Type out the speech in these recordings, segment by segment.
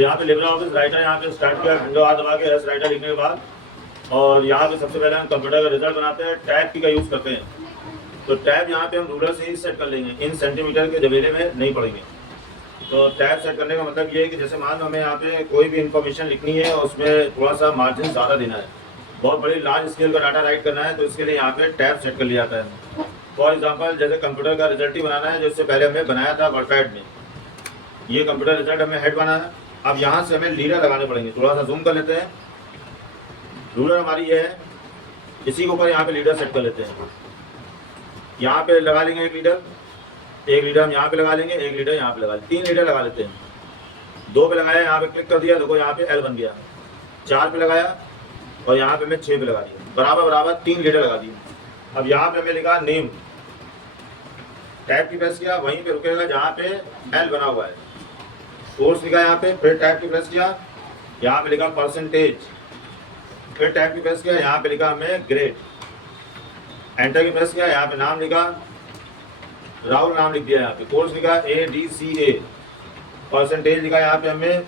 तो यहाँ पे लिब्रा ऑफिस राइटर यहाँ पे स्टार्ट किया, विंडो हाथ दबा के एस राइटर लिखने के बाद, और यहाँ पे सबसे पहले हम कंप्यूटर का रिजल्ट बनाते हैं, टैब की का यूज़ करते हैं। तो टैब यहाँ पे हम रूलर से ही सेट कर लेंगे, इन सेंटीमीटर के जबेले में नहीं पड़ेंगे। तो टैब सेट करने का मतलब ये है कि जैसे मान लो हमें यहाँ पे कोई भी इन्फॉर्मेशन लिखनी है और उसमें थोड़ा सा मार्जिन ज़्यादा देना है, बहुत बड़ी लार्ज स्केल का डाटा राइट करना है, तो इसके लिए यहाँ पे टैब सेट कर लिया जाता है। फॉर एग्जांपल जैसे कंप्यूटर का रिजल्ट ही बनाना है, जो इससे पहले हमने बनाया था वर्डपैड में, ये कंप्यूटर रिजल्ट हमें हेड बना है। अब यहाँ से हमें लीडर लगाने पड़ेंगे, थोड़ा सा जूम कर लेते हैं। रूलर हमारी ये है, इसी के ऊपर यहाँ पे लीडर सेट कर लेते हैं। यहाँ पे लगा लेंगे एक लीडर हम यहाँ पे लगा लेंगे, एक लीडर यहाँ पे लगा लेंगे, 3 लीडर लगा लेते हैं। 2 पे लगाया, यहाँ पे क्लिक कर दिया, देखो यहाँ पे L बन गया। 4 पे लगाया और यहाँ पे मैं 6 पे लगा दिया, बराबर बराबर 3 लीडर लगा दिए। अब यहाँ पे हमें लिखा नेम, टैब की प्रेस किया, वहीं पे रुकेगा जहाँ पे L बना हुआ है। कोर्स लिखा यहाँ पे, फिर टैब की प्रेस किया, यहाँ पे लिखा परसेंटेज, फिर टैब की प्रेस किया, यहाँ पे लिखा हमें ग्रेड, एंटर की प्रेस किया, यहाँ पे नाम लिखा राहुल, नाम लिख दिया यहाँ पे, कोर्स लिखा ADCA, परसेंटेज लिखा यहाँ पे हमें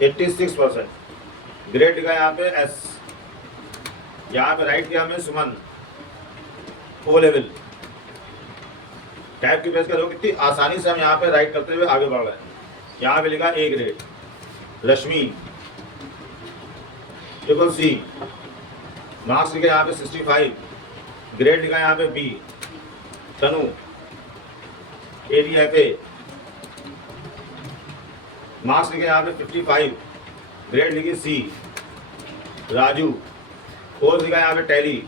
86%, ग्रेड लिखा यहाँ पे S, यहाँ पे राइट किया हमें सुमन, O लेवल। टैब की प्रेस करो, कितनी आसानी से हम यहाँ पे राइट करते हुए आगे बढ़ रहे हैं। यहाँ पे लिखा A grade, Rashmi CCC, marks लिखा यहाँ पे 65, ग्रेड लिखा यहाँ पे B, तनु ADFA, मार्क्स लिखे यहाँ पे 55, ग्रेड लिखी C, राजू, कोर्स लिखा यहाँ पे टैली,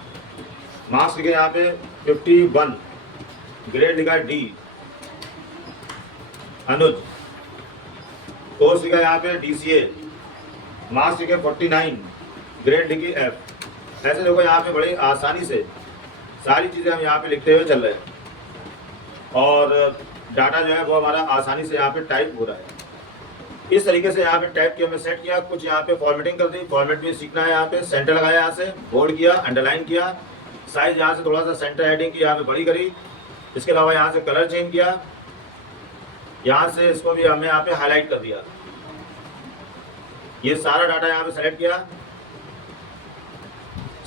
मार्क्स लिखे यहाँ पे 51, ग्रेड लिखा D, अनुज, कोर्स लिखा यहाँ पे DCA, मार्क्स लिखे 49, ग्रेड लिखी F। ऐसे देखो यहाँ पे बड़ी आसानी से सारी चीज़ें हम यहाँ पे लिखते हुए चल रहे हैं, और डाटा जो है वो हमारा आसानी से यहाँ पे टाइप हो रहा है। इस तरीके से यहाँ पे टाइप किया, हमें सेट किया, कुछ यहाँ पे फॉर्मेटिंग कर दी, फॉर्मेट भी सीखना है। यहाँ पे सेंटर लगाया, यहाँ से बोल्ड किया, अंडरलाइन किया, साइज यहाँ से थोड़ा सा सेंटर हेडिंग की यहाँ पे बड़ी करी, इसके अलावा यहाँ से कलर चेंज किया, यहाँ से इसको भी हमने यहाँ पे हाईलाइट कर दिया। ये सारा डाटा यहाँ पे सेलेक्ट किया,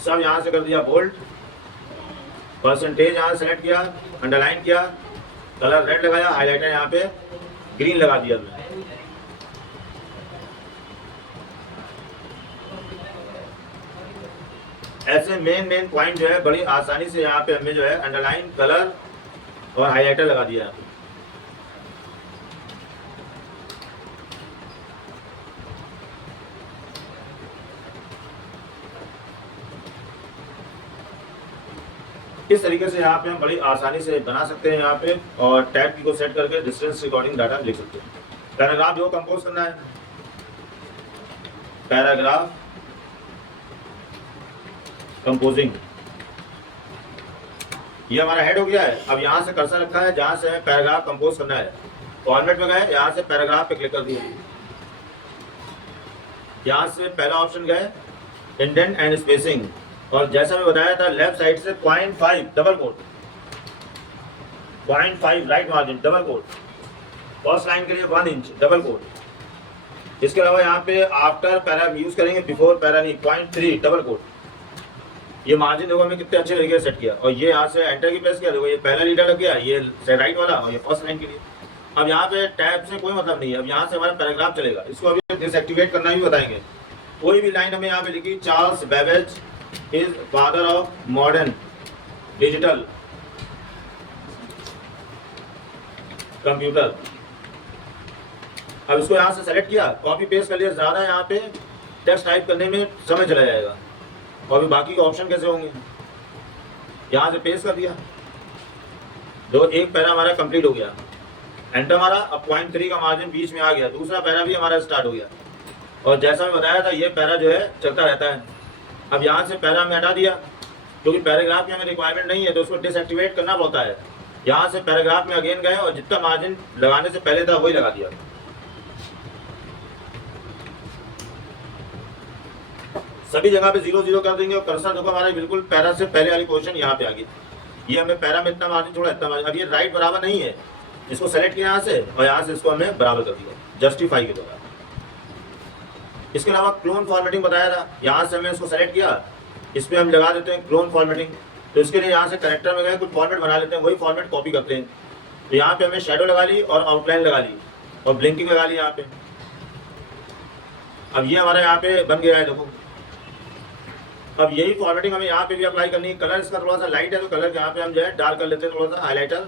सब यहाँ से कर दिया बोल्ड, परसेंटेज यहाँ से सेलेक्ट किया, अंडरलाइन किया, कलर रेड लगाया, हाईलाइटर यहाँ पे ग्रीन लगा दिया हमने। ऐसे मेन पॉइंट जो है बड़ी आसानी से यहाँ पे हमने जो है अंडरलाइन, कलर और हाईलाइटर लगा दिया है। इस तरीके से यहाँ पे हम बड़ी आसानी से बना सकते हैं यहाँ पे, और टैब की को सेट करके डिस्टेंस रिकॉर्डिंग डाटा लिख सकते हैं। पैराग्राफ जो कंपोज करना है, पैराग्राफ कंपोजिंग, ये हमारा हेड हो गया है। अब यहाँ से कर्सर रखा है जहाँ से पैराग्राफ कंपोज करना है, फॉर्मेट में गए, यहाँ से पैराग्राफ पे क्लिक कर दिए, यहाँ से पहला ऑप्शन गए इंडेंट एंड स्पेसिंग, और जैसा मैं बताया था लेफ्ट साइड से 0.5 double quote, 0.5 right margin double quote, first line के लिए 1 इंच डबल कोट। इसके अलावा यहाँ पे आफ्टर पैरा यूज करेंगे, बिफोर पैरा नहीं, 0.3 डबल कोट। ये मार्जिन देखो हमें कितने अच्छे तरीके से सेट किया, और ये यहाँ से एंटर की प्रेस किया, देखो ये पहला लीडर लग गया, ये राइट वाला, और ये फर्स्ट लाइन के लिए। अब यहाँ पे टैब से कोई मतलब नहीं है, अब यहाँ से हमारा पैराग्राफ चलेगा, इसको अभी डिसएक्टिवेट करना भी बताएंगे। कोई भी लाइन हमें यहाँ पे लिखी, Charles Babbage is father of modern digital computer. अब इसको यहाँ से सेलेक्ट किया, कॉपी पेस्ट कर लिया, ज्यादा यहाँ पे टेक्स्ट टाइप करने में समय चला जाएगा, और भी बाकी के ऑप्शन कैसे होंगे। यहाँ से पेस्ट कर दिया, जो एक पैरा हमारा कंप्लीट हो गया, एंटर मारा, अब 0.3 का मार्जिन बीच में आ गया, दूसरा पैरा भी हमारा स्टार्ट हो गया। और जैसा मैं बताया था ये पैरा जो है चलता रहता है। अब यहाँ से पैरा में हटा दिया, क्योंकि पैराग्राफ की हमें रिक्वायरमेंट नहीं है, तो उसको डिसएक्टिवेट करना पड़ता है। यहाँ से पैराग्राफ में अगेन गए, और जितना मार्जिन लगाने से पहले था वही लगा दिया। सभी जगह पे 0 कर देंगे, और कर्सर देखो हमारे बिल्कुल पैरा से पहले वाली पोजीशन यहाँ पे आ गई। ये हमें पैरा में इतना मार्जिन छोड़ा, इतना मार्जिन, अब ये राइट बराबर नहीं है, इसको सेलेक्ट किया यहाँ से, और यहाँ से इसको हमें बराबर कर दिया जस्टिफाई के द्वारा। इसके अलावा क्लोन फॉर्मेटिंग बताया था, यहाँ से हमने इसको सेलेक्ट किया, इस पर हम लगा देते हैं क्लोन फॉर्मेटिंग। तो इसके लिए यहाँ से करेक्टर में गए, कुछ फॉर्मेट बना लेते हैं, वही फॉर्मेट कॉपी करते हैं। तो यहाँ पे हमने शेडो लगा ली और आउटलाइन लगा ली और ब्लिंकिंग लगा ली यहाँ पे। अब ये हमारा यहाँ पे बन गया है, देखो। अब यही फॉर्मेटिंग हमें यहाँ पे भी अप्लाई करनी है। कलर इसका थोड़ा सा लाइट है तो कलर यहाँ पे हम जो है डार्क कर लेते हैं, थोड़ा सा हाईलाइटर।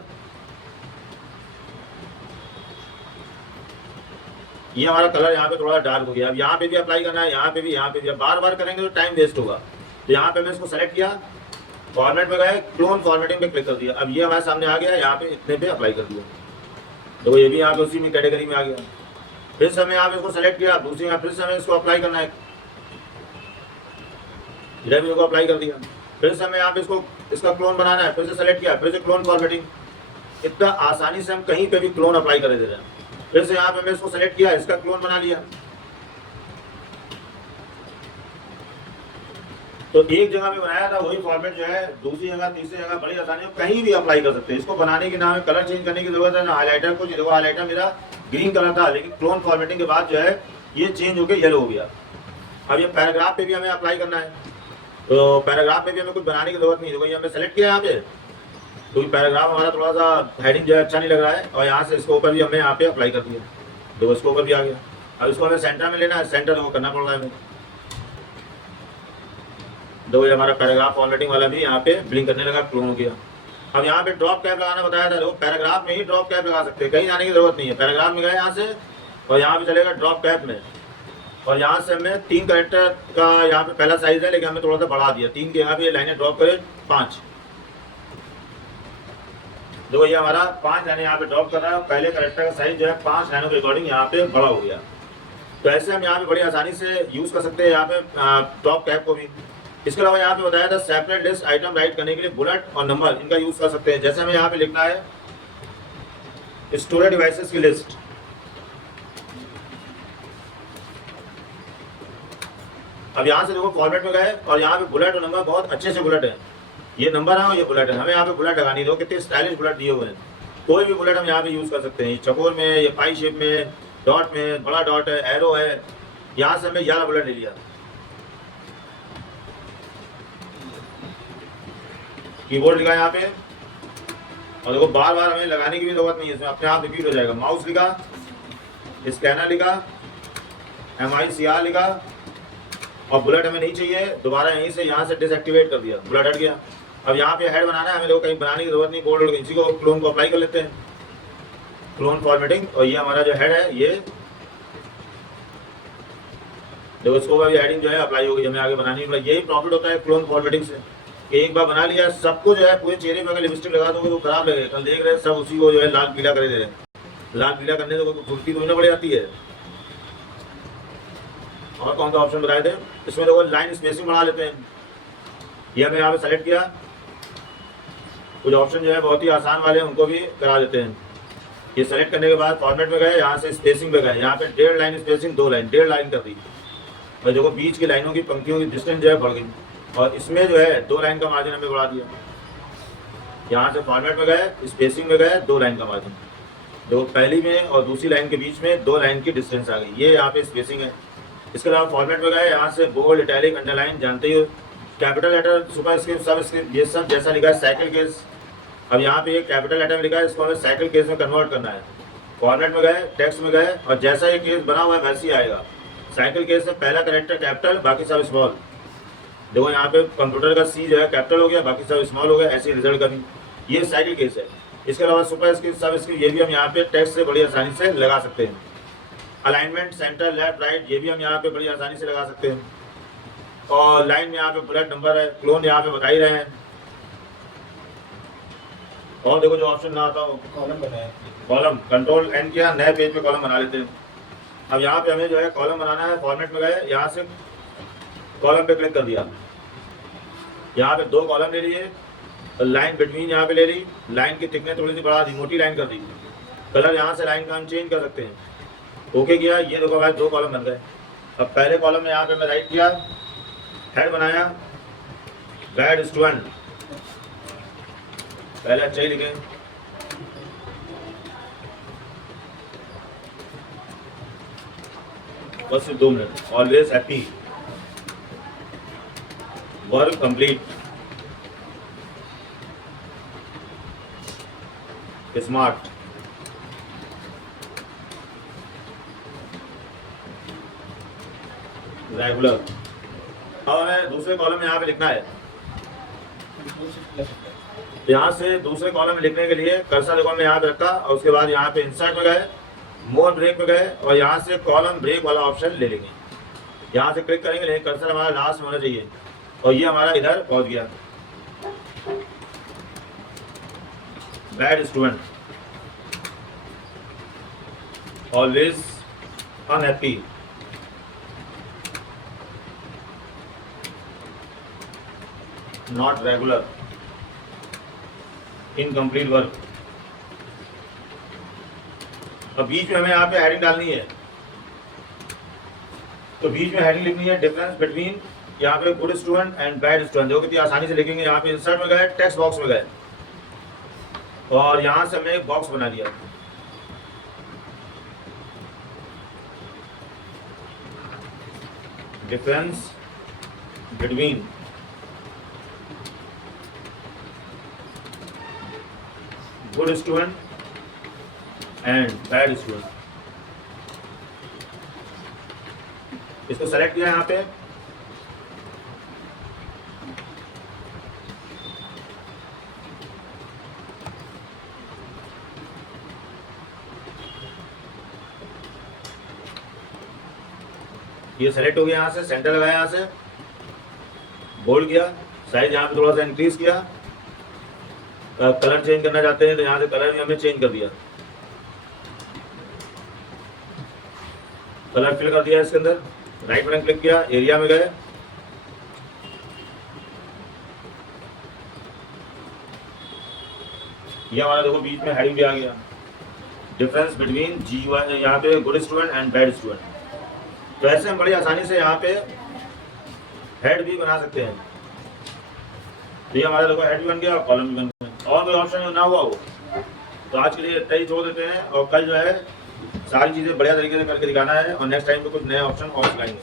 ये हमारा कलर यहाँ पे थोड़ा डार्क हो गया। अब यहाँ पे भी अप्लाई करना है, यहाँ पे भी, यहाँ पे भी। बार बार करेंगे तो टाइम वेस्ट होगा। तो यहाँ पे मैं इसको सेलेक्ट किया, फॉर्मेट में गए, क्लोन फॉर्मेटिंग पे क्लिक कर दिया। अब ये हमारे सामने आ गया, यहाँ पे इतने पे अप्लाई कर दिया। तो ये भी यहाँ पे उसी में कैटेगरी में आ गया। फिर से हमें यहाँ पे इसको सेलेक्ट किया, दूसरी यहाँ फिर से हमें इसको अप्लाई करना है, इधर भी इसको अप्लाई कर दिया। फिर से हमें यहाँ पे इसका क्लोन बनाना है, फिर से सेलेक्ट किया, फिर से क्लोन फॉर्मेटिंग। इतना आसानी से हम कहीं पे भी क्लोन अप्लाई कर दे रहे हैं। फिर से यहाँ पे मैं इसको सेलेक्ट किया, इसका क्लोन बना लिया। तो एक जगह में बनाया था वही फॉर्मेट जो है दूसरी जगह, तीसरी जगह बड़ी आसानी है, कहीं भी अप्लाई कर सकते हैं। इसको बनाने के नाम है कलर चेंज करने की जरूरत है ना। हाईलाइटर को देखो, हाईलाइटर मेरा ग्रीन कलर था, लेकिन क्लोन फॉर्मेटिंग के बाद जो है ये चेंज होकर येलो हो गया। अब ये पैराग्राफ पे भी हमें अप्लाई करना है। तो पैराग्राफ पे भी हमें कुछ बनाने की जरूरत नहीं है। देखो ये हमने सेलेक्ट किया यहाँ पे, तो पैराग्राफ हमारा थोड़ा सा हेडिंग जो है अच्छा नहीं लग रहा है, और यहाँ से इसके ऊपर भी हमने यहाँ पे अप्लाई कर दिया। देखो इसके ऊपर भी आ गया। अब इसको हमें सेंटर में लेना है, सेंटर देखो करना पड़ रहा है हमें। देखो ये हमारा पैराग्राफ फॉर्मेटिंग वाला भी यहाँ पे ब्लिंक करने लगा, क्लोन हो गया। अब यहाँ पे ड्रॉप कैप लगाना बताया था। देखो पैराग्राफ में ही ड्रॉप कैप लगा सकते हैं, कहीं जाने की जरूरत नहीं है। पैराग्राफ में गए यहाँ से, और यहाँ पे चलेगा ड्रॉप कैप में, और यहाँ से हमें 3 कैरेक्टर का यहाँ पे पहला साइज है, लेकिन हमने थोड़ा सा बढ़ा दिया। 3 के यहाँ पे लाइनें ड्रॉप करें 5। देखो ये हमारा 5 लाइनें यहाँ पे ड्रॉप कर रहा है। पहले कैरेक्टर का साइज जो है 5 लाइनों के अकॉर्डिंग यहाँ पे बड़ा हो गया। तो ऐसे हम यहाँ पे बड़ी आसानी से यूज कर सकते हैं यहाँ पे ड्रॉप कैप को भी। इसके अलावा यहाँ पे बताया था सेपरेट लिस्ट आइटम राइट करने के लिए बुलेट और नंबर इनका यूज कर सकते हैं। जैसे हमें यहाँ पे लिखना है स्टोरेज डिवाइसेस की लिस्ट, अब यहाँ से देखो फॉर्मेट में गए, और यहाँ पे बुलेट और नंबर बहुत अच्छे से बुलेट है। ये नंबर है और ये बुलेट है। हमें यहाँ पे बुलेट लगानी है। कितने स्टाइलिश बुलेट दिए हुए हैं। कोई भी बुलेट हम यहाँ पे यूज कर सकते हैं, चकोर में, ये पाई शेप में, डॉट में, बड़ा डॉट है, एरो है। यहाँ से हमें 11 बुलेट ले लिया। कीबोर्ड लिखा यहाँ पे, और देखो बार बार हमें लगाने की भी जरूरत नहीं है, इसमें अपने आप रिपीट हो जाएगा। माउस लिखा, स्कैनर लिखा, MICR लिखा, और बुलेट हमें नहीं चाहिए, दोबारा यहीं से यहाँ से डिसएक्टिवेट कर दिया, बुलेट हट गया। अब यहाँ पे हेड बनाना है हमें, देखो कहीं बनाने की जरूरत नहीं, बोल्ड इसी को क्लोन को अप्लाई कर लेते हैं, क्लोन फॉर्मेटिंग। और ये हमारा जो हेड है, ये देखो इसको भी हेडिंग जो है अप्लाई होगी, हमें आगे बनानी है। यही प्रॉफिट होता है क्लोन फॉर्मेटिंग से, एक बार बना लिया सबको जो है पूरे चेहरे पे अगर लिपस्टिक लगा दोगे तो खराब लगेगा। कल देख रहे हैं सब उसी को जो है लाल पीला कर दे रहे हैं। लाल पीला करने से कोई फुर्ती तो पड़ जाती है। और कौन सा ऑप्शन बताए थे इसमें, देखो लाइन स्पेसिंग बढ़ा लेते हैं। ये हमने यहाँ पे सेलेक्ट किया। कुछ ऑप्शन जो है बहुत ही आसान वाले उनको भी करा देते हैं। ये सेलेक्ट करने के बाद फॉर्मेट में गए, यहाँ से स्पेसिंग पे गए, यहाँ पे 1.5 लाइन स्पेसिंग, 2 लाइन, 1.5 लाइन कर दी। और देखो बीच की लाइनों की पंक्तियों की डिस्टेंस जो है बढ़ गई, और इसमें जो है 2 लाइन का मार्जिन हमें बढ़ा दिया। यहाँ से फॉर्मेट में गए, स्पेसिंग में गए, 2 लाइन का मार्जिन। देखो पहली में और दूसरी लाइन के बीच में 2 लाइन की डिस्टेंस आ गई, ये यहाँ पे स्पेसिंग है। इसके अलावा फॉर्मेट में गए, यहाँ से बोल्ड, इटैलिक, अंडरलाइन, जानते ही हो, कैपिटल लेटर, सुपर स्क्रिप्ट, सब स्क्रिप्ट, ये सब जैसा लिखा है साइकिल केस। अब यहाँ पे एक कैपिटल लेटर में लिखा है, इसको हमें साइकिल केस में कन्वर्ट करना है। फॉर्मेट में गए, टेक्स्ट में गए, और जैसा ये केस बना हुआ है वैसे ही आएगा। साइकिल केस में पहला कैरेक्टर कैपिटल, बाकी सब स्मॉल। देखो यहाँ पे कंप्यूटर का C जो है कैपिटल हो गया, बाकी सब स्मॉल हो गया, ऐसे रिजल्ट करनी। ये साइकिल केस है। इसके अलावा सुपर स्क्रिप्ट, सब स्क्रिप्ट, ये भी हम यहाँ पे टेक्स्ट से बड़ी आसानी से लगा सकते हैं। अलाइनमेंट, सेंटर, लेफ्ट, राइट, ये भी हम यहाँ पे बड़ी आसानी से लगा सकते हैं। और लाइन में यहाँ पे बुलेट नंबर है, क्लोन यहाँ पे बता ही रहे हैं। और देखो जो ऑप्शन ना आता हो, कॉलम बनाए, कॉलम, कंट्रोल N किया, नए पेज पे कॉलम बना लेते हैं। अब यहाँ पे हमें जो है कॉलम बनाना है। फॉर्मेट में गए, यहाँ से कॉलम पे क्लिक कर दिया। यहाँ पे 2 कॉलम ले लिए, लाइन बिटवीन यहाँ पे ले ली, लाइन की थिकनेस थोड़ी सी बढ़ा दी, मोटी लाइन कर दी। कलर यहाँ से लाइन का हम चेंज कर सकते हैं। ओके किया, ये देखो भाई 2 कॉलम बन गए। अब पहले कॉलम में यहाँ पे मैं राइट किया, हेड बनाया, बैड स्टूडेंट, पहले अच्छा ही लिखे। बस सिर्फ 2 minute. Always happy, work complete, smart, regular. और दूसरे कॉलम में यहाँ पे लिखना है, यहाँ से दूसरे कॉलम में लिखने के लिए कर्सर देखो हमने यहाँ पे रखा और उसके बाद यहाँ पे इंसर्ट में गए, मोर ब्रेक में गए और यहाँ से कॉलम ब्रेक वाला ऑप्शन ले लेंगे। यहाँ से क्लिक करेंगे, लेकिन कर्सर हमारा लास्ट में होना चाहिए और ये हमारा इधर पहुँच गया। Bad student, always unhappy, not regular, incomplete work. अब बीच में हमें यहाँ पे हेडिंग डालनी है, तो बीच में हेडिंग लिखनी है डिफरेंस बिटवीन, यहाँ पे good student and bad student. देखो कितनी आसानी से लिखेंगे। यहाँ पे इंसर्ट में गए, टेक्स्ट बॉक्स में गए और यहाँ से हमने एक बॉक्स बना लिया। Difference between good student and bad student. इसको सेलेक्ट किया यहाँ पे, ये सेलेक्ट हो गया। यहाँ से सेंटर लगाया, यहाँ से बोल्ड किया, साइज यहाँ पे थोड़ा सा इंक्रीज किया। कलर चेंज करना चाहते हैं तो यहाँ से कलर भी हमने चेंज कर दिया, कलर फिल कर दिया। इसके अंदर राइट बटन क्लिक किया, एरिया में गए, ये हमारा देखो बीच में हेडिंग भी आ गया, डिफरेंस बिटवीन G1 यहाँ पे good student and bad student. तो ऐसे हम बड़ी आसानी से यहाँ पे हेड भी बना सकते हैं। तो ये हमारा देखो हेड भी बन गया और कॉलम भी बन गया। और कोई ऑप्शन ना हुआ हो तो आज के लिए इतना ही छोड़ देते हैं और कल जो है सारी चीज़ें बढ़िया तरीके से करके दिखाना है और नेक्स्ट टाइम पे कुछ नए ऑप्शन और सिखाएंगे।